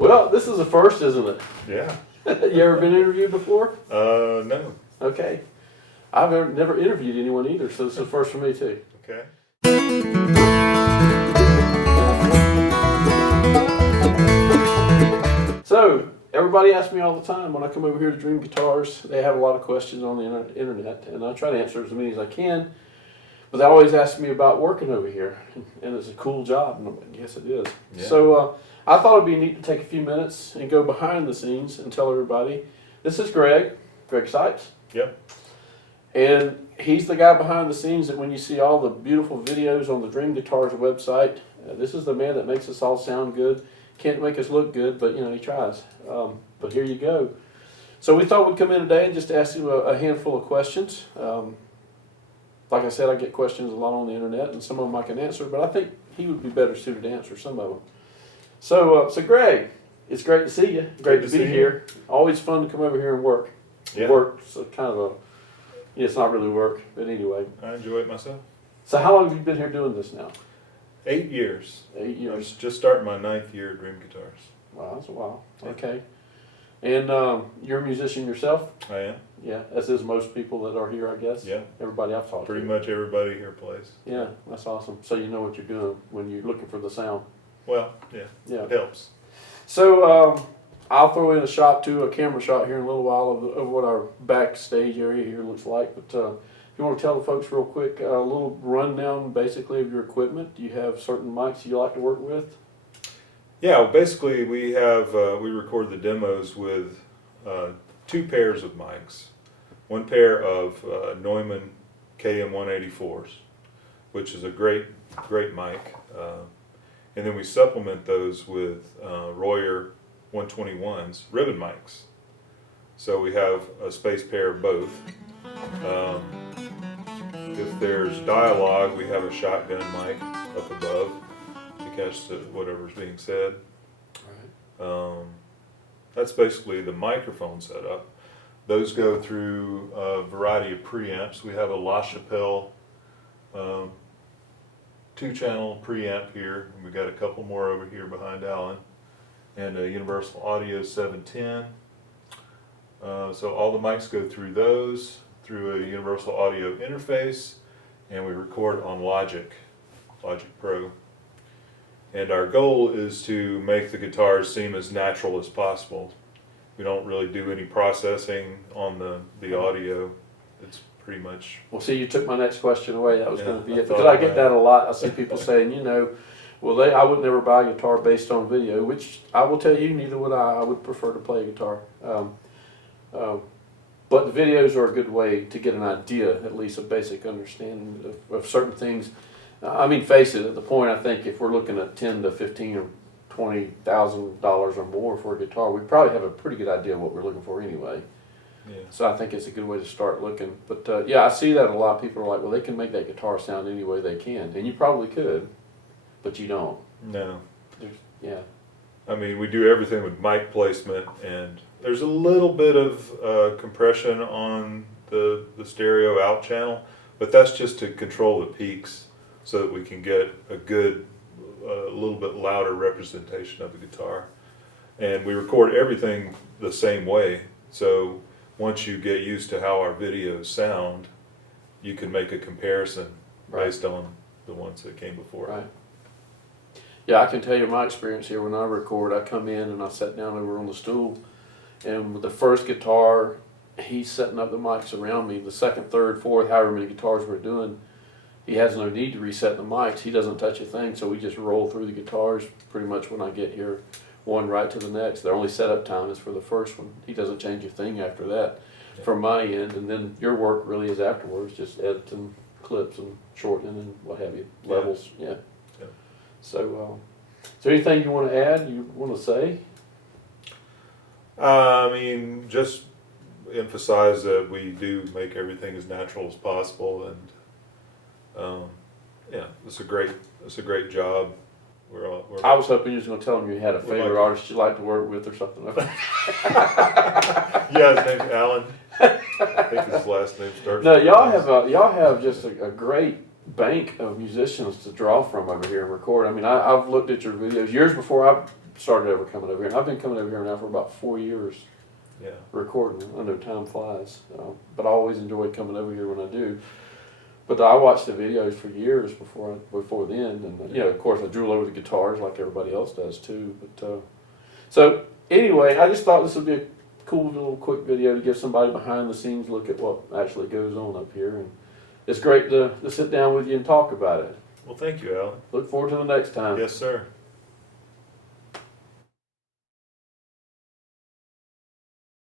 Well, this is a first, isn't it? Yeah. You ever been interviewed before? No. Okay. I've never interviewed anyone either, so this is the first for me too. Okay. So, everybody asks me all the time when I come over here to Dream Guitars, they have a lot of questions on the internet, and I try to answer as many as I can. But they always ask me about working over here, and it's a cool job, and I'm like, yes it is. Yeah. So I thought it'd be neat to take a few minutes and go behind the scenes and tell everybody, this is Greg Sipes. Yep. And he's the guy behind the scenes that when you see all the beautiful videos on the Dream Guitars website, this is the man that makes us all sound good. Can't make us look good, but you know, he tries. But here you go. So we thought we'd come in today and just ask you a handful of questions. Like I said, I get questions a lot on the internet, and some of them I can answer, but I think he would be better suited to answer some of them. So Greg, it's great to see you. Great to be here. Always fun to come over here and work. Yeah. Work, so kind of a, it's not really work, but anyway. I enjoy it myself. So how long have you been here doing this now? 8 years. 8 I years. was just starting my 9th year at Dream Guitars. Wow, that's a while. Yeah. Okay. And you're a musician yourself? I am. Yeah, as is most people that are here, I guess. Yeah. Everybody I've talked Pretty to. much everybody here plays. Yeah, that's awesome. So you know what you're doing when you're looking for the sound. Well, yeah. Yeah. It helps. So I'll throw in a camera shot here in a little while of what our backstage area here looks like. But if you want to tell the folks real quick, a little rundown basically of your equipment. Do you have certain mics you like to work with? Yeah, well, basically we have, we record the demos with 2 pairs of mics. One pair of Neumann KM184s, which is a great mic. And then we supplement those with Royer 121s, ribbon mics. So we have a space pair of both. If there's dialogue, we have a shotgun mic up above to catch whatever's being said. That's basically the microphone setup. Those go through a variety of preamps. We have a La Chapelle 2-channel preamp here, and we've got a couple more over here behind Alan, and a Universal Audio 710. So all the mics go through those, through a Universal Audio interface, and we record on Logic Pro. And our goal is to make the guitars seem as natural as possible. We don't really do any processing on the audio. It's pretty much... Well, see, you took my next question away. That was Yeah, going to be I it. Because thought I get that a lot. I see people saying, well, I would never buy a guitar based on video, which I will tell you, neither would I. I would prefer to play a guitar. But the videos are a good way to get an idea, at least a basic understanding of certain things. I mean, face it, at the point, I think if we're looking at $10 to $15 or $20,000 or more for a guitar, we probably have a pretty good idea of what we're looking for anyway. Yeah. So I think it's a good way to start looking. But yeah, I see that a lot of people are like, well, they can make that guitar sound any way they can. And you probably could, but you don't. No. Yeah. I mean, we do everything with mic placement, and there's a little bit of compression on the stereo out channel, but that's just to control the peaks so that we can get a good, a little bit louder representation of the guitar. And we record everything the same way, so once you get used to how our videos sound, you can make a comparison based on the ones that came before. Right. Yeah, I can tell you my experience here when I record. I come in and I sit down over on the stool, and with the first guitar, he's setting up the mics around me. The second, third, fourth, however many guitars we're doing, he has no need to reset the mics. He doesn't touch a thing, so we just roll through the guitars pretty much when I get here, one right to the next. The only setup time is for the first one. He doesn't change a thing after that from my end, and then your work really is afterwards, just editing clips and shortening and what have you, levels, yeah. So, is there anything you want to add, you want to say? I mean, just emphasize that we do make everything as natural as possible, and yeah, it's a great job. I was hoping you was going to tell him you had a favorite artist you like to work with or something. Yeah, his name's Alan. I think his last name starts. No, y'all have just a great bank of musicians to draw from over here and record. I mean, I've looked at your videos years before I started ever coming over here. And I've been coming over here now for about 4 years Yeah. recording. I know time flies, but I always enjoy coming over here when I do. But I watched the videos for years before then, and of course I drool over the guitars like everybody else does too. But so anyway, I just thought this would be a cool little quick video to give somebody behind the scenes look at what actually goes on up here, and it's great to sit down with you and talk about it. Well, thank you, Alan. Look forward to the next time. Yes, sir.